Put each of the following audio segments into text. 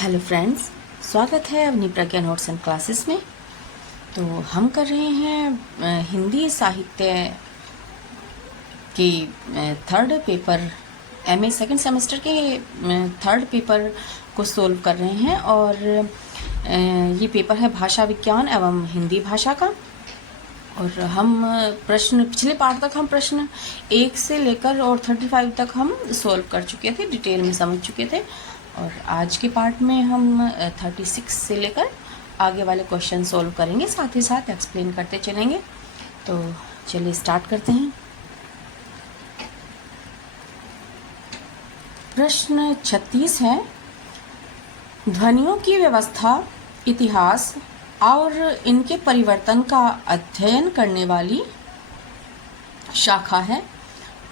Hello friends, स्वागत है अपनी प्रज्ञा नोट्स एंड क्लासेस में। तो हम कर रहे हैं हिंदी साहित्य की third paper, MA second semester के थर्ड पेपर को सोल्व कर रहे हैं। और ये पेपर है भाषा विज्ञान एवं हिंदी भाषा का। और हम पिछले पार्ट तक हम प्रश्न 1 से लेकर और 35 तक हम सोल्व कर चुके थे, डिटेल में समझ चुके थे। और आज के पार्ट में हम 36 से लेकर आगे वाले क्वेश्चन सोल्व करेंगे, साथ ही साथ एक्सप्लेन करते चलेंगे। तो चलिए स्टार्ट करते हैं। प्रश्न 36 है, ध्वनियों की व्यवस्था, इतिहास और इनके परिवर्तन का अध्ययन करने वाली शाखा है।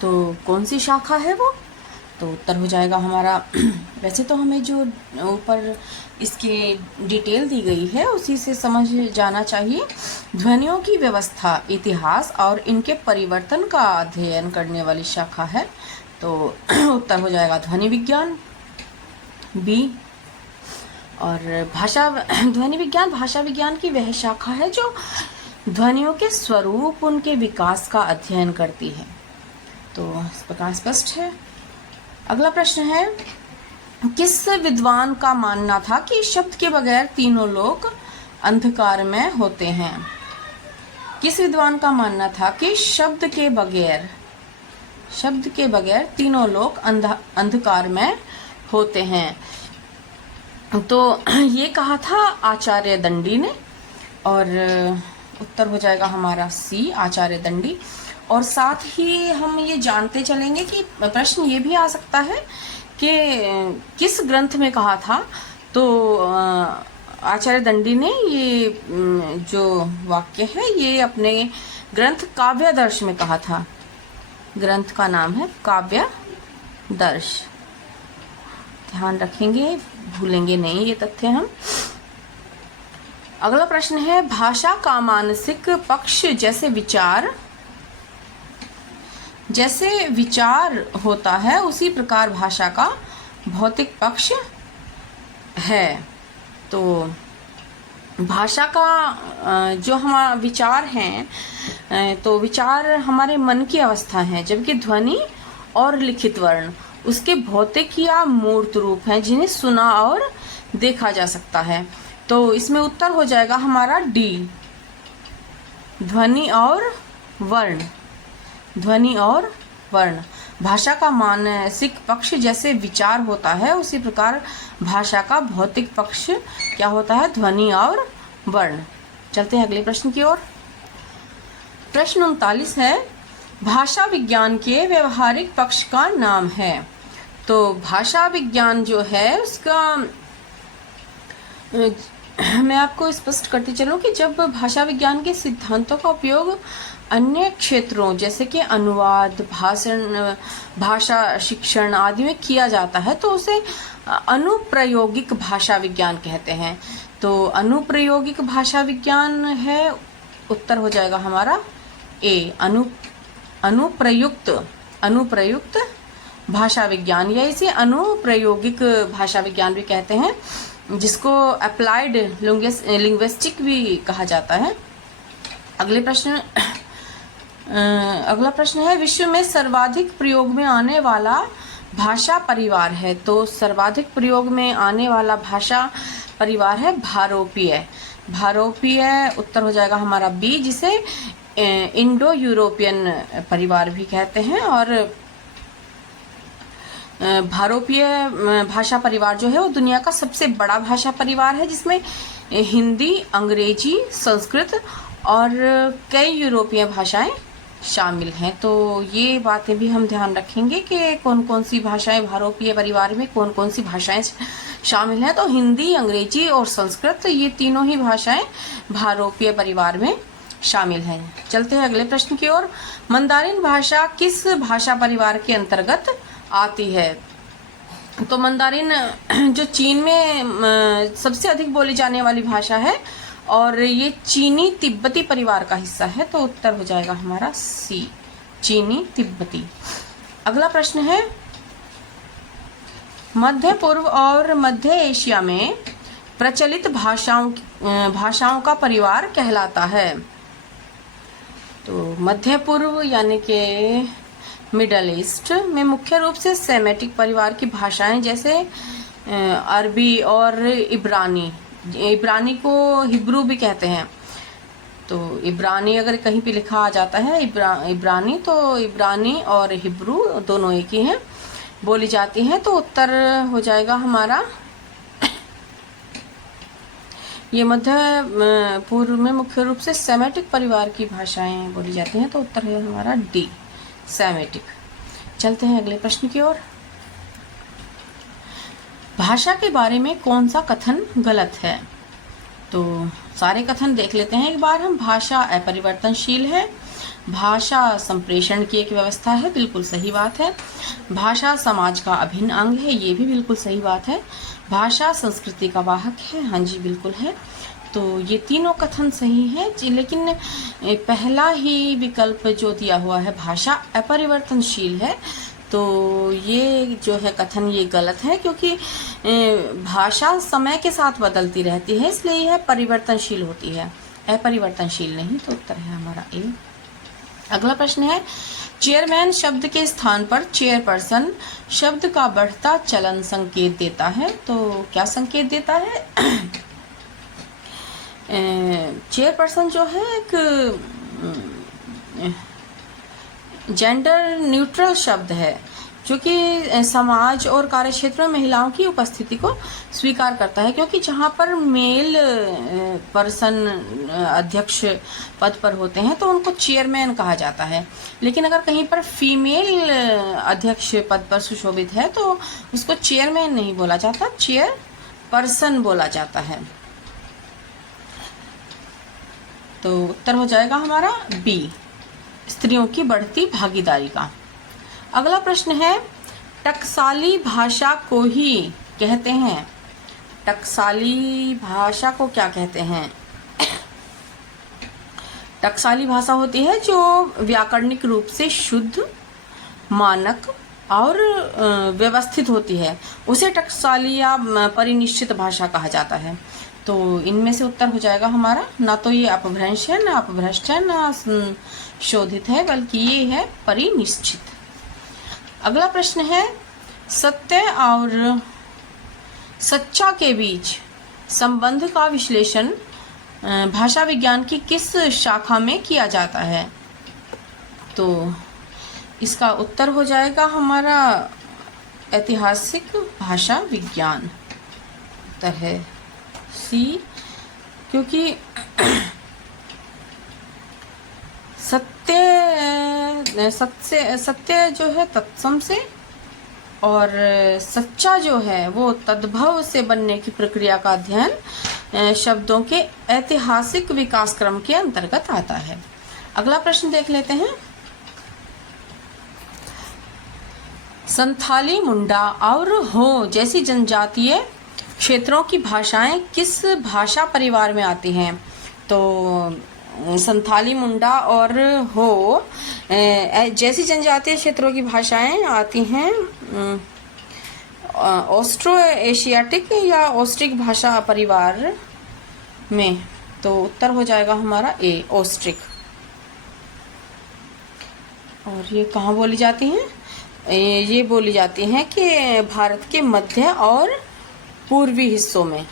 तो कौन सी शाखा है वो? तो उत्तर हो जाएगा हमारा वैसे तो हमें जो ऊपर इसके डिटेल दी गई है उसी से समझ जाना चाहिए। ध्वनियों की व्यवस्था, इतिहास और इनके परिवर्तन का अध्ययन करने वाली शाखा है। तो उत्तर हो जाएगा ध्वनि विज्ञान, बी। और ध्वनि विज्ञान भाषा विज्ञान की वह शाखा है जो ध्वनियों के स्वरूप, उनके विकास का अध्ययन करती है। तो इस प्रकार स्पष्ट है। अगला प्रश्न है, किस विद्वान का मानना था कि शब्द के बगैर तीनों लोग अंधकार में होते हैं? किस विद्वान का मानना था कि शब्द के बगैर तीनों लोग अंधकार में होते हैं? तो ये कहा था आचार्य दंडी ने। और उत्तर हो जाएगा हमारा सी, आचार्य दंडी। और साथ ही हम ये जानते चलेंगे कि प्रश्न ये भी आ सकता है कि किस ग्रंथ में कहा था। तो आचार्य दंडी ने ये जो वाक्य है ये अपने ग्रंथ काव्यादर्श में कहा था। ग्रंथ का नाम है काव्यादर्श। ध्यान रखेंगे, भूलेंगे नहीं ये तथ्य हम। अगला प्रश्न है, भाषा का मानसिक पक्ष जैसे विचार होता है उसी प्रकार भाषा का भौतिक पक्ष है। तो भाषा का जो हमारा विचार हैं, तो विचार हमारे मन की अवस्था है, जबकि ध्वनि और लिखित वर्ण उसके भौतिक या मूर्त रूप हैं जिन्हें सुना और देखा जा सकता है। तो इसमें उत्तर हो जाएगा हमारा डी, ध्वनि और वर्ण। भाषा का मानसिक पक्ष जैसे विचार होता है उसी प्रकार भाषा का भौतिक पक्ष क्या होता है? ध्वनि और वर्ण। चलते हैं अगले प्रश्न की ओर। प्रश्न 39 है, भाषा विज्ञान के व्यवहारिक पक्ष का नाम है। तो भाषा विज्ञान जो है उसका मैं आपको स्पष्ट करती चलूं कि जब भाषा विज्ञान के सिद्धांतों का उपयोग अन्य क्षेत्रों जैसे कि अनुवाद, भाषा शिक्षण आदि में किया जाता है तो उसे अनुप्रयोगिक भाषा विज्ञान कहते हैं। तो अनुप्रयोगिक भाषा विज्ञान है, उत्तर हो जाएगा हमारा ए, अनुप्रयुक्त भाषा विज्ञान, या इसे अनुप्रयोगिक भाषा विज्ञान भी कहते हैं, जिसको अप्लाइड लिंग्विस्टिक भी कहा जाता है। अगला प्रश्न है, विश्व में सर्वाधिक प्रयोग में आने वाला भाषा परिवार है। तो सर्वाधिक प्रयोग में आने वाला भाषा परिवार है भारोपीय। उत्तर हो जाएगा हमारा बी, जिसे इंडो यूरोपियन परिवार भी कहते हैं। और भारोपीय भाषा परिवार जो है वो दुनिया का सबसे बड़ा भाषा परिवार है, जिसमें हिंदी, अंग्रेजी, संस्कृत और कई यूरोपीय भाषाएं शामिल हैं। तो ये बातें भी हम ध्यान रखेंगे कि कौन कौन सी भाषाएं भारोपीय परिवार में कौन कौन सी भाषाएं शामिल हैं। तो हिंदी, अंग्रेजी और संस्कृत, ये तीनों ही भाषाएं भारोपीय परिवार में शामिल हैं। चलते हैं अगले प्रश्न की ओर। मंदारिन भाषा किस भाषा परिवार के अंतर्गत आती है? तो मंदारिन जो चीन में सबसे अधिक बोली जाने वाली भाषा है और ये चीनी तिब्बती परिवार का हिस्सा है। तो उत्तर हो जाएगा हमारा सी, चीनी तिब्बती। अगला प्रश्न है, मध्य पूर्व और मध्य एशिया में प्रचलित भाषाओं का परिवार कहलाता है। तो मध्य पूर्व यानी कि मिडल ईस्ट में मुख्य रूप से सेमेटिक परिवार की भाषाएं जैसे अरबी और इब्रानी को हिब्रू भी कहते हैं। तो इब्रानी अगर कहीं पे लिखा आ जाता है इब्रानी, तो इब्रानी और हिब्रू दोनों एक ही हैं, बोली जाती हैं। तो उत्तर हो जाएगा हमारा ये मध्य पूर्व में मुख्य रूप से सेमेटिक परिवार की भाषाएं बोली जाती हैं। तो उत्तर है हमारा डी, सेमेटिक। चलते हैं अगले प्रश्न की ओर। भाषा के बारे में कौन सा कथन गलत है? तो सारे कथन देख लेते हैं एक बार हम। भाषा अपरिवर्तनशील है, भाषा संप्रेषण की एक व्यवस्था है, बिल्कुल सही बात है। भाषा समाज का अभिन्न अंग है, ये भी बिल्कुल सही बात है। भाषा संस्कृति का वाहक है, हाँ जी बिल्कुल है। तो ये तीनों कथन सही है जी, लेकिन पहला ही विकल्प जो दिया हुआ है भाषा अपरिवर्तनशील है, तो ये जो है कथन ये गलत है, क्योंकि भाषा समय के साथ बदलती रहती है, इसलिए यह परिवर्तनशील होती है, अपरिवर्तनशील नहीं। तो उत्तर है हमारा ए। अगला प्रश्न है, चेयरमैन शब्द के स्थान पर चेयरपर्सन शब्द का बढ़ता चलन संकेत देता है। तो क्या संकेत देता है? चेयरपर्सन जो है एक जेंडर न्यूट्रल शब्द है, जो कि समाज और कार्यक्षेत्र में महिलाओं की उपस्थिति को स्वीकार करता है, क्योंकि जहाँ पर मेल पर्सन अध्यक्ष पद पर होते हैं तो उनको चेयरमैन कहा जाता है, लेकिन अगर कहीं पर फीमेल अध्यक्ष पद पर सुशोभित है तो उसको चेयरमैन नहीं बोला जाता, चेयर पर्सन बोला जाता है। तो उत्तर हो जाएगा हमारा बी, स्त्रियों की बढ़ती भागीदारी का। अगला प्रश्न है, टकसाली भाषा को ही कहते हैं। टकसाली भाषा को क्या कहते हैं? टकसाली भाषा होती है जो व्याकरणिक रूप से शुद्ध, मानक और व्यवस्थित होती है, उसे टकसाली या परिनिश्चित भाषा कहा जाता है। तो इनमें से उत्तर हो जाएगा हमारा, ना तो ये अपभ्रंश है, ना अपभ्रष्ट है, ना शोधित है, बल्कि ये है परिनिश्चित। अगला प्रश्न है, सत्य और सच्चा के बीच संबंध का विश्लेषण भाषा विज्ञान की किस शाखा में किया जाता है? तो इसका उत्तर हो जाएगा हमारा ऐतिहासिक भाषा विज्ञान। उत्तर है सी, क्योंकि सत्य जो है तत्सम से, और सच्चा जो है वो तद्भव से बनने की प्रक्रिया का अध्ययन शब्दों के ऐतिहासिक विकास क्रम के अंतर्गत आता है। अगला प्रश्न देख लेते हैं, संथाली, मुंडा और हो जैसी जनजातीय क्षेत्रों की भाषाएं किस भाषा परिवार में आती हैं? तो संथाली, मुंडा और हो जैसी जनजातीय क्षेत्रों की भाषाएं आती हैं ऑस्ट्रो एशियाटिक या ऑस्ट्रिक भाषा परिवार में। तो उत्तर हो जाएगा हमारा ए, ऑस्ट्रिक। और ये कहाँ बोली जाती हैं? ये बोली जाती हैं कि भारत के मध्य और पूर्वी हिस्सों में।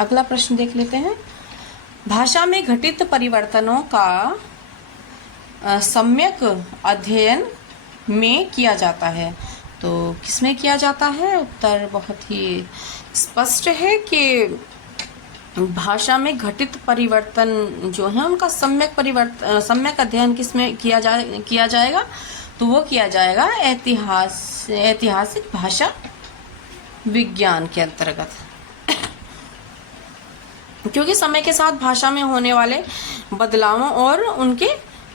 अगला प्रश्न देख लेते हैं, भाषा में घटित परिवर्तनों का सम्यक अध्ययन में किया जाता है। तो किसमें किया जाता है? उत्तर बहुत ही स्पष्ट है कि भाषा में घटित परिवर्तन जो है उनका सम्यक अध्ययन किसमें किया जाएगा? तो वो किया जाएगा ऐतिहासिक भाषा विज्ञान के अंतर्गत, क्योंकि समय के साथ भाषा में होने वाले बदलावों और उनके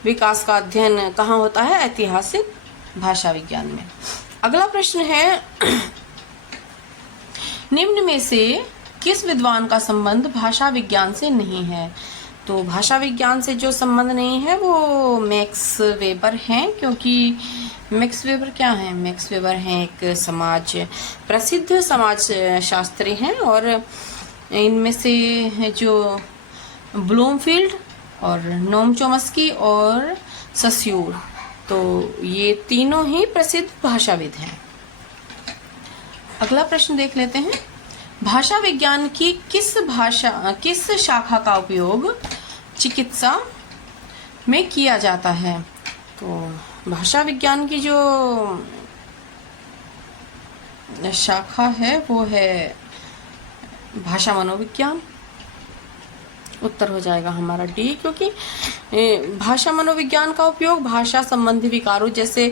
विकास का अध्ययन कहाँ होता है? ऐतिहासिक भाषा विज्ञान में। अगला प्रश्न है, निम्न में से किस विद्वान का संबंध भाषा विज्ञान से नहीं है? तो भाषा विज्ञान से जो संबंध नहीं है वो मैक्स वेबर हैं, क्योंकि मैक्स वेबर क्या है? मैक्स वेबर हैं एक प्रसिद्ध समाज शास्त्री हैं, और इनमें से जो ब्लूमफील्ड और नोम चोम्स्की और सस्यूर, तो ये तीनों ही प्रसिद्ध भाषाविद हैं। अगला प्रश्न देख लेते हैं। भाषा विज्ञान की किस शाखा का उपयोग चिकित्सा में किया जाता है? तो भाषा विज्ञान की जो शाखा है वो है भाषा मनोविज्ञान। उत्तर हो जाएगा हमारा डी, क्योंकि भाषा मनोविज्ञान का उपयोग भाषा संबंधी विकारों जैसे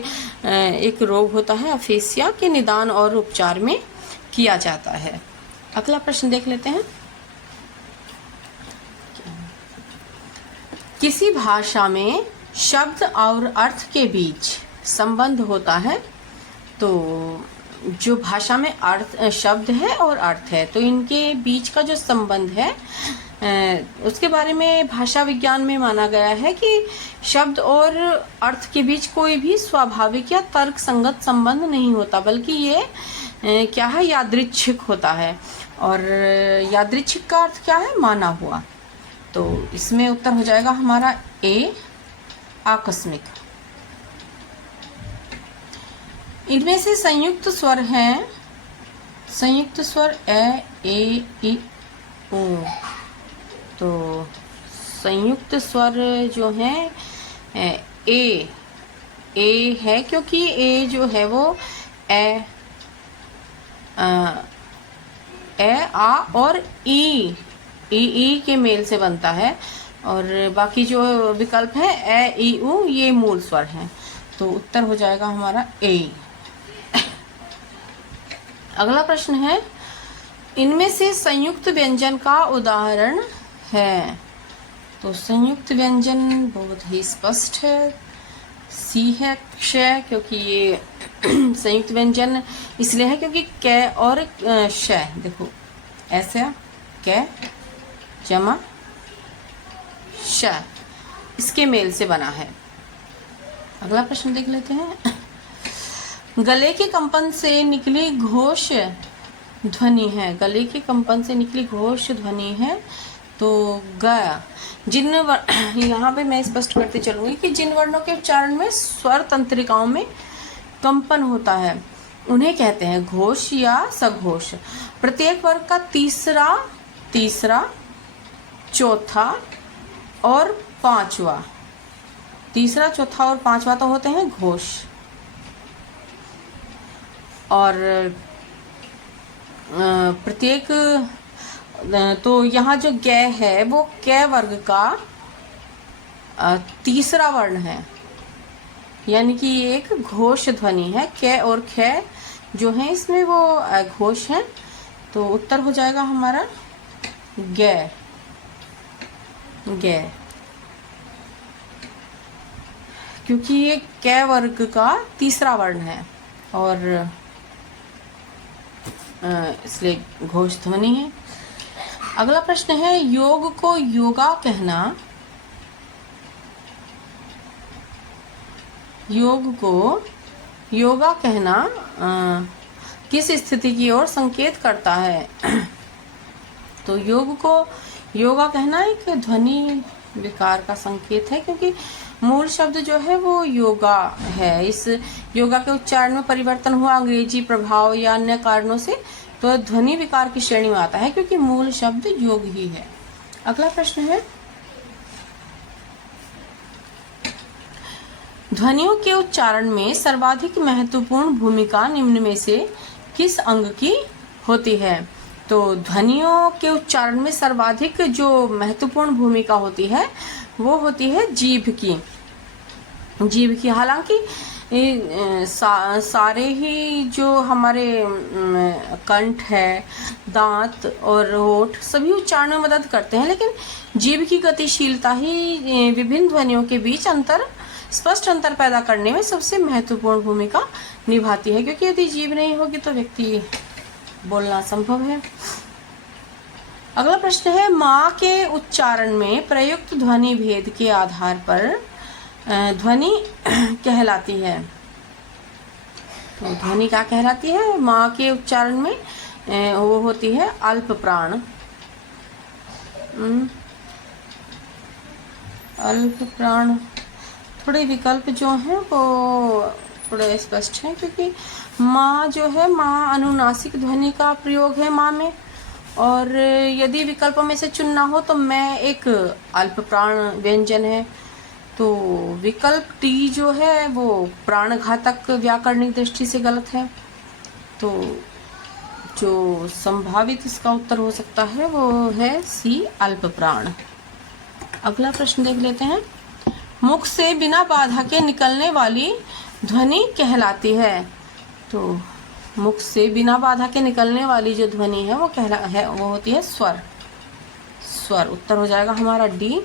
एक रोग होता है अफेसिया के निदान और उपचार में किया जाता है। अगला प्रश्न देख लेते हैं। किसी भाषा में शब्द और अर्थ के बीच संबंध होता है, तो जो भाषा में शब्द है और अर्थ है, तो इनके बीच का जो संबंध है उसके बारे में भाषा विज्ञान में माना गया है कि शब्द और अर्थ के बीच कोई भी स्वाभाविक या तर्क संगत संबंध नहीं होता, बल्कि ये क्या है, यादृच्छिक होता है। और यादृच्छिक का अर्थ क्या है? माना हुआ। तो इसमें उत्तर हो जाएगा हमारा ए, आकस्मिक। इनमें से संयुक्त स्वर हैं, संयुक्त स्वर ए, ई, उ। तो संयुक्त स्वर जो हैं ए है, क्योंकि ए जो है वो ए, आ और ई के मेल से बनता है, और बाकी जो विकल्प है ए, ई, उ, ये मूल स्वर हैं। तो उत्तर हो जाएगा हमारा ए। अगला प्रश्न है, इनमें से संयुक्त व्यंजन का उदाहरण है? तो संयुक्त व्यंजन बहुत ही स्पष्ट है, सी है, क्षय, क्योंकि ये संयुक्त व्यंजन इसलिए है क्योंकि कै और श, देखो ऐसे कै जमा श, इसके मेल से बना है। अगला प्रश्न देख लेते हैं। गले के कंपन से निकली घोष ध्वनि है, गले के कंपन से निकली घोष ध्वनि है, तो ग। यहाँ पे मैं स्पष्ट करते चलूंगी कि जिन वर्णों के उच्चारण में स्वर तंत्रिकाओं में कंपन होता है उन्हें कहते हैं घोष या सघोष। प्रत्येक वर्ग का तीसरा, चौथा और पांचवा, तीसरा, चौथा और पांचवा तो होते हैं घोष। और प्रत्येक, तो यहाँ जो गे है वो कै वर्ग का तीसरा वर्ण है, यानी कि ये एक घोष ध्वनि है। कै और खे जो है इसमें वो घोष है, तो उत्तर हो जाएगा हमारा गे, गे, क्योंकि ये कै वर्ग का तीसरा वर्ण है और इसलिए घोष ध्वनि है। अगला प्रश्न है, योग को योगा कहना, योग को योगा कहना किस स्थिति की ओर संकेत करता है? तो योग को योगा कहना एक ध्वनि विकार का संकेत है, क्योंकि मूल शब्द जो है वो योगा है। इस योगा के उच्चारण में परिवर्तन हुआ अंग्रेजी प्रभाव या अन्य कारणों से, तो ध्वनि विकार की श्रेणी में आता है, क्योंकि मूल शब्द योग ही है। अगला प्रश्न है, ध्वनियों के उच्चारण में सर्वाधिक महत्वपूर्ण भूमिका निम्न में से किस अंग की होती है? तो ध्वनियों के उच्चारण में सर्वाधिक जो महत्वपूर्ण भूमिका होती है वो होती है जीभ की, जीभ की। हालांकि सारे ही जो हमारे कंठ है, दांत और होठ सभी उच्चारण में मदद करते हैं, लेकिन जीभ की गतिशीलता ही विभिन्न ध्वनियों के बीच स्पष्ट अंतर पैदा करने में सबसे महत्वपूर्ण भूमिका निभाती है, क्योंकि यदि जीभ नहीं होगी तो व्यक्ति बोलना संभव है। अगला प्रश्न है, माँ के उच्चारण में प्रयुक्त ध्वनि भेद के आधार पर ध्वनि कहलाती है। तो ध्वनि क्या कहलाती है? माँ के उच्चारण में वो होती है अल्प प्राण। अल्प प्राण। थोड़े विकल्प जो हैं वो थोड़े स्पष्ट हैं, क्योंकि माँ जो है, माँ अनुनासिक ध्वनि का प्रयोग है माँ में, और यदि विकल्पों में से चुनना हो तो मैं एक अल्प प्राण व्यंजन है। तो विकल्प टी जो है वो प्राणघातक व्याकरणिक दृष्टि से गलत है। तो जो संभावित इसका उत्तर हो सकता है वो है सी, अल्प प्राण। अगला प्रश्न देख लेते हैं। मुख से बिना बाधा के निकलने वाली ध्वनि कहलाती है। तो मुख से बिना बाधा के निकलने वाली जो ध्वनि है वो होती है स्वर। स्वर उत्तर हो जाएगा हमारा डी,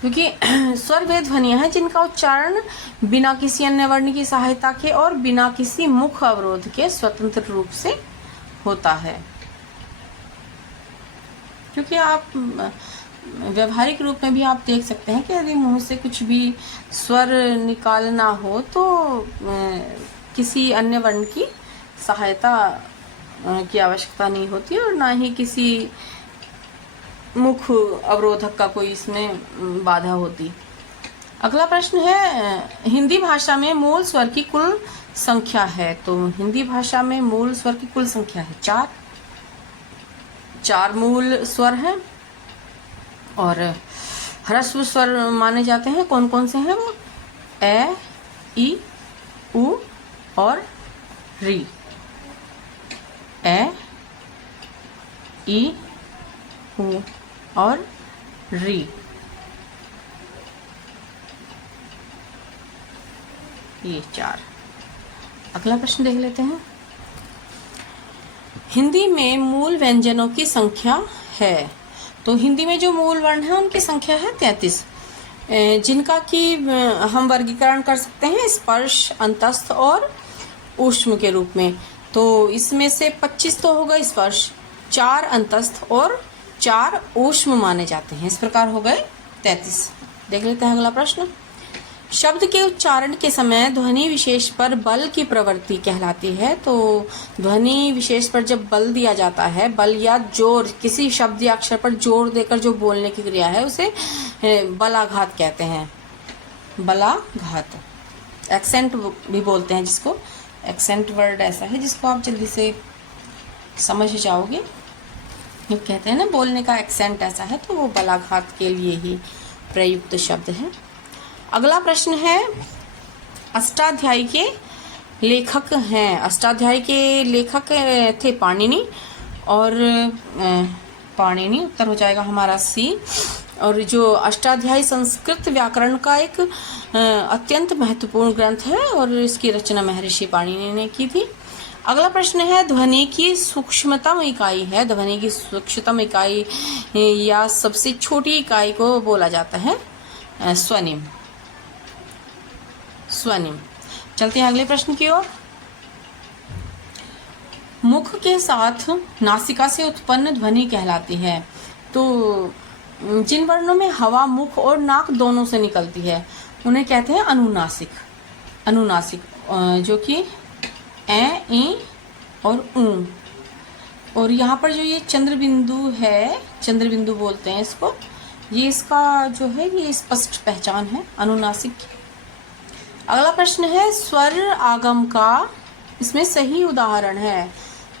क्योंकि स्वर वे ध्वनियां हैं जिनका उच्चारण बिना किसी अन्य वर्ण की सहायता के और बिना किसी मुख अवरोध के स्वतंत्र रूप से होता है। क्योंकि आप व्यवहारिक रूप में भी आप देख सकते हैं कि यदि मुंह से कुछ भी स्वर निकालना हो तो किसी अन्य वर्ण की सहायता की आवश्यकता नहीं होती और ना ही किसी मुख अवरोधक का कोई इसमें बाधा होती। अगला प्रश्न है, हिंदी भाषा में मूल स्वर की कुल संख्या है। तो हिंदी भाषा में मूल स्वर की कुल संख्या है 4। 4 मूल स्वर हैं और ह्रस्व स्वर माने जाते हैं। कौन कौन से हैं वो? ए, ई, उ और री। ए, ई, उ और री। ये 4। अगला प्रश्न देख लेते हैं। हिंदी में मूल व्यंजनों की संख्या है। तो हिंदी में जो मूल वर्ण है उनकी संख्या है 33, जिनका कि हम वर्गीकरण कर सकते हैं स्पर्श, अंतस्थ और ऊष्म के रूप में। तो इसमें से 25 तो होगा स्पर्श, 4 अंतस्थ और 4 ऊष्म माने जाते हैं। इस प्रकार हो गए 33। देख लेते हैं अगला प्रश्न। शब्द के उच्चारण के समय ध्वनि विशेष पर बल की प्रवृत्ति कहलाती है। तो ध्वनि विशेष पर जब बल दिया जाता है, बल या जोर, किसी शब्द या अक्षर पर जोर देकर जो बोलने की क्रिया है उसे बलाघात कहते हैं। बलाघात। एक्सेंट भी बोलते हैं जिसको। एक्सेंट वर्ड ऐसा है जिसको आप जल्दी से समझ जाओगे। कहते हैं ना बोलने का एक्सेंट ऐसा है, तो वो बलाघात के लिए ही प्रयुक्त शब्द है। अगला प्रश्न है, अष्टाध्यायी के लेखक हैं। अष्टाध्यायी के लेखक थे पाणिनि, और पाणिनि उत्तर हो जाएगा हमारा सी। और जो अष्टाध्यायी संस्कृत व्याकरण का एक अत्यंत महत्वपूर्ण ग्रंथ है और इसकी रचना महर्षि पाणिनि ने की थी। अगला प्रश्न है, ध्वनि की सूक्ष्मतम इकाई है। ध्वनि की सूक्ष्मतम इकाई या सबसे छोटी इकाई को बोला जाता है स्वनिम। स्वनिम। चलते हैं अगले प्रश्न की ओर। मुख के साथ नासिका से उत्पन्न ध्वनि कहलाती है। तो जिन वर्णों में हवा मुख और नाक दोनों से निकलती है उन्हें कहते हैं अनुनासिक। अनुनासिक, जो कि ए, ई और ऊ। और यहाँ पर जो ये चंद्र बिंदु है, चंद्र बिंदु बोलते हैं इसको, ये इसका जो है ये स्पष्ट पहचान है अनुनासिक की। अगला प्रश्न है, स्वर आगम का इसमें सही उदाहरण है।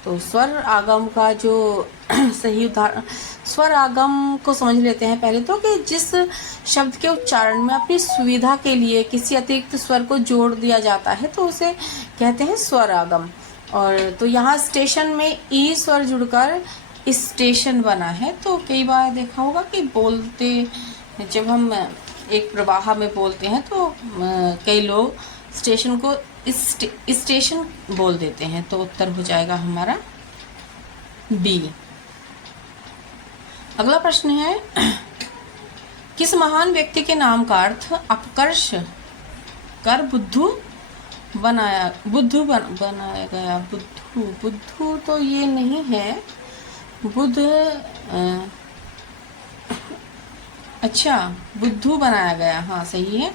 तो स्वर आगम का जो सही उदाहरण, स्वर आगम को समझ लेते हैं पहले तो, कि जिस शब्द के उच्चारण में अपनी सुविधा के लिए किसी अतिरिक्त स्वर को जोड़ दिया जाता है तो उसे कहते हैं स्वर आगम। और तो यहाँ स्टेशन में ई स्वर जुड़कर स्टेशन बना है। तो कई बार देखा होगा कि बोलते, जब हम एक प्रवाह में बोलते हैं तो कई लोग स्टेशन को स्टेशन बोल देते हैं। तो उत्तर हो जाएगा हमारा बी। अगला प्रश्न है, किस महान व्यक्ति के नाम का अर्थ अपकर्ष कर बुद्धू बनाया गया? बुद्धू तो ये नहीं है। बुद्ध, अच्छा, बुद्धू बनाया गया, हाँ सही है।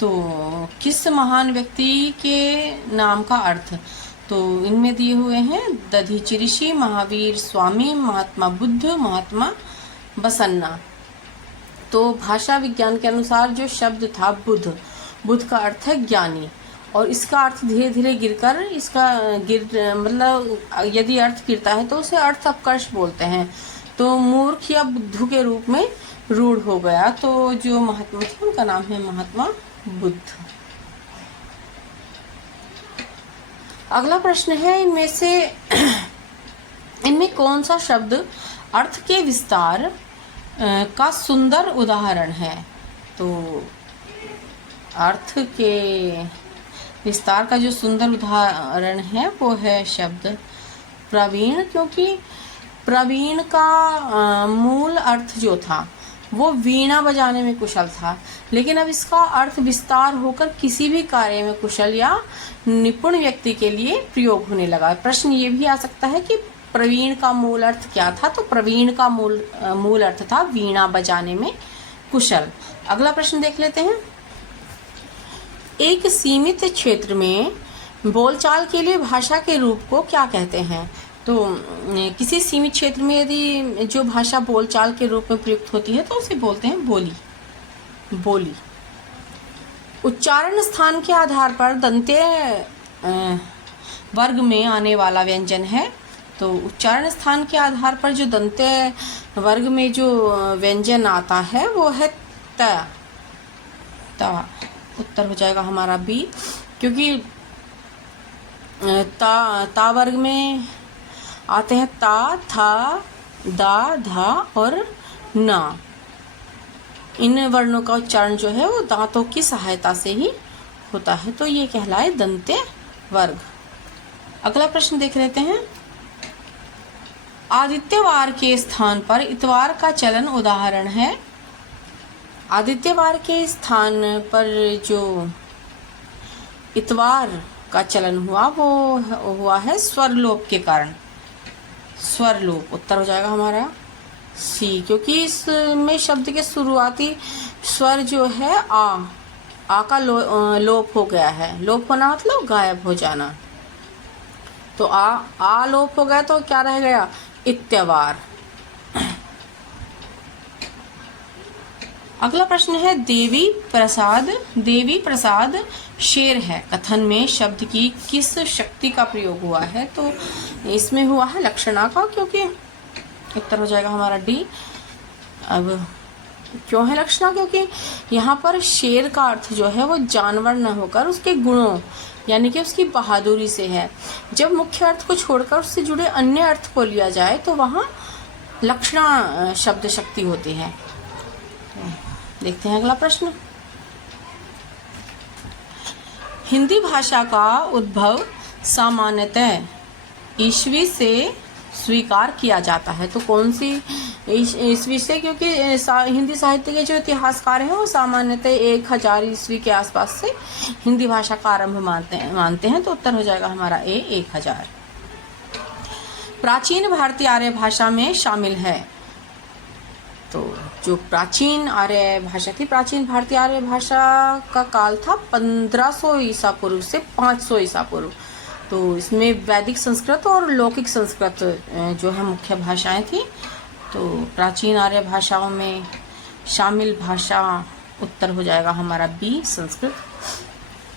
तो किस महान व्यक्ति के नाम का अर्थ, तो इनमें दिए हुए हैं दधीचि ऋषि, महावीर स्वामी, महात्मा बुद्ध, महात्मा बसन्ना। तो भाषा विज्ञान के अनुसार जो शब्द था बुद्ध का अर्थ है ज्ञानी, और इसका अर्थ धीरे धीरे गिरकर मतलब यदि अर्थ गिरता है तो उसे अर्थ अपकर्ष बोलते हैं। तो मूर्ख या बुद्धू के रूप में रूढ़ हो गया। तो जो महात्मा थे उनका नाम है महात्मा बुद्ध। अगला प्रश्न है इनमें कौन सा शब्द अर्थ के विस्तार का सुंदर उदाहरण है। तो अर्थ के विस्तार का जो सुंदर उदाहरण है वो है शब्द प्रवीण, क्योंकि प्रवीण का मूल अर्थ जो था वो वीणा बजाने में कुशल था, लेकिन अब इसका अर्थ विस्तार होकर किसी भी कार्य में कुशल या निपुण व्यक्ति के लिए प्रयोग होने लगा। प्रश्न ये भी आ सकता है कि प्रवीण का मूल अर्थ क्या था। तो प्रवीण का मूल अर्थ था वीणा बजाने में कुशल। अगला प्रश्न देख लेते हैं। एक सीमित क्षेत्र में बोलचाल के लिए भाषा के रूप को क्या कहते हैं। तो किसी सीमित क्षेत्र में यदि जो भाषा बोलचाल के रूप में प्रयुक्त होती है तो उसे बोलते हैं बोली। उच्चारण स्थान के आधार पर दंत्य वर्ग में आने वाला व्यंजन है। तो उच्चारण स्थान के आधार पर जो दंत्य वर्ग में जो व्यंजन आता है वो है ता। उत्तर हो जाएगा हमारा बी, क्योंकि ता वर्ग में आते हैं ता, था, दा, धा और ना। इन वर्णों का उच्चारण जो है वो दांतों की सहायता से ही होता है, तो ये कहलाए दंत्य वर्ग। अगला प्रश्न देख लेते हैं। आदित्यवार के स्थान पर इतवार का चलन उदाहरण है। आदित्यवार के स्थान पर जो इतवार का चलन हुआ वो हुआ है स्वरलोप के कारण। स्वरलोप उत्तर हो जाएगा हमारा सी, क्योंकि इसमें शब्द के शुरुआती स्वर जो है आ का लोप हो गया है। लोप होना मतलब गायब हो जाना। तो आ लोप हो गया तो क्या रह गया, इत्यवार। अगला प्रश्न है देवी प्रसाद शेर है कथन में शब्द की किस शक्ति का प्रयोग हुआ है। तो इसमें हुआ है लक्षणा का, क्योंकि उत्तर हो जाएगा हमारा डी। अब क्यों है लक्षणा, क्योंकि यहाँ पर शेर का अर्थ जो है वो जानवर न होकर उसके गुणों यानी कि उसकी बहादुरी से है। जब मुख्य अर्थ को छोड़कर उससे जुड़े अन्य अर्थ को लिया जाए तो वहाँ लक्षणा शब्द शक्ति होती है। देखते हैं अगला प्रश्न। हिंदी भाषा का उद्भव सामान्यतः ईस्वी से स्वीकार किया जाता है। तो कौन सी ईस्वी से, क्योंकि हिंदी साहित्य के जो इतिहासकार हैं वो सामान्यतः 1000 ईस्वी के आसपास से हिंदी भाषा का आरंभ मानते हैं। तो उत्तर हो जाएगा हमारा ए 1000। प्राचीन भारतीय आर्य भाषा में शामिल है। तो जो प्राचीन आर्य भाषा थी, प्राचीन भारतीय आर्य भाषा का काल था 1500 ईसा पूर्व से 500 ईसा पूर्व। तो इसमें वैदिक संस्कृत और लौकिक संस्कृत जो है मुख्य भाषाएं थी। तो प्राचीन आर्य भाषाओं में शामिल भाषा उत्तर हो जाएगा हमारा बी संस्कृत।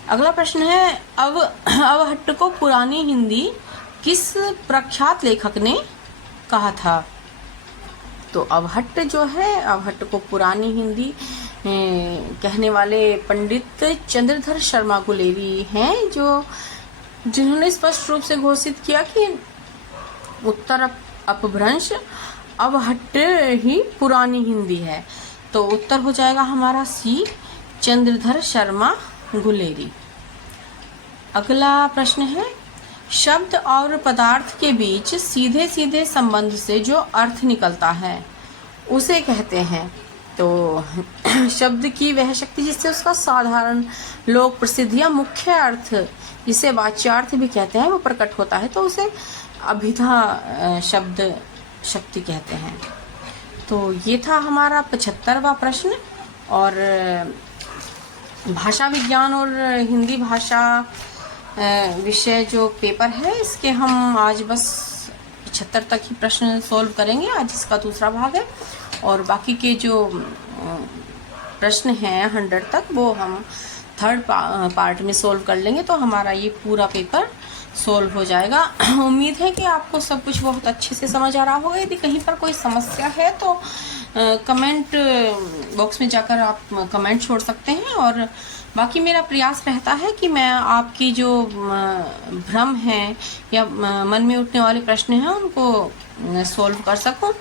अगला प्रश्न है अवहट्ट को पुरानी हिंदी किस प्रख्यात लेखक ने कहा था। तो अवहट्ट जो है, अवहट्ट को पुरानी हिंदी कहने वाले पंडित चंद्रधर शर्मा गुलेरी हैं, जिन्होंने स्पष्ट रूप से घोषित किया कि उत्तर अपभ्रंश अवहट्ट ही पुरानी हिंदी है। तो उत्तर हो जाएगा हमारा सी चंद्रधर शर्मा गुलेरी। अगला प्रश्न है शब्द और पदार्थ के बीच सीधे सीधे संबंध से जो अर्थ निकलता है उसे कहते हैं। तो शब्द की वह शक्ति जिससे उसका साधारण लोक प्रसिद्ध या मुख्य अर्थ जिसे वाच्यार्थ भी कहते हैं वो प्रकट होता है, तो उसे अभिधा शब्द शक्ति कहते हैं। तो ये था हमारा 75वां प्रश्न। और भाषा विज्ञान और हिंदी भाषा विषय जो पेपर है, इसके हम आज बस 75 तक ही प्रश्न सॉल्व करेंगे। आज इसका दूसरा भाग है और बाकी के जो प्रश्न हैं 100 तक, वो हम थर्ड पार्ट में सॉल्व कर लेंगे, तो हमारा ये पूरा पेपर सॉल्व हो जाएगा। उम्मीद है कि आपको सब कुछ बहुत अच्छे से समझ आ रहा होगा। यदि कहीं पर कोई समस्या है तो कमेंट बॉक्स में जाकर आप कमेंट छोड़ सकते हैं, और बाकी मेरा प्रयास रहता है कि मैं आपकी जो भ्रम है या मन में उठने वाले प्रश्न हैं उनको सॉल्व कर सकूं।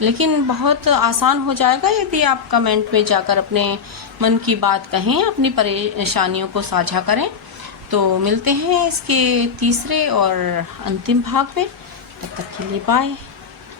लेकिन बहुत आसान हो जाएगा यदि आप कमेंट में जाकर अपने मन की बात कहें, अपनी परेशानियों को साझा करें। तो मिलते हैं इसके तीसरे और अंतिम भाग में। तब तक के लिए बाय।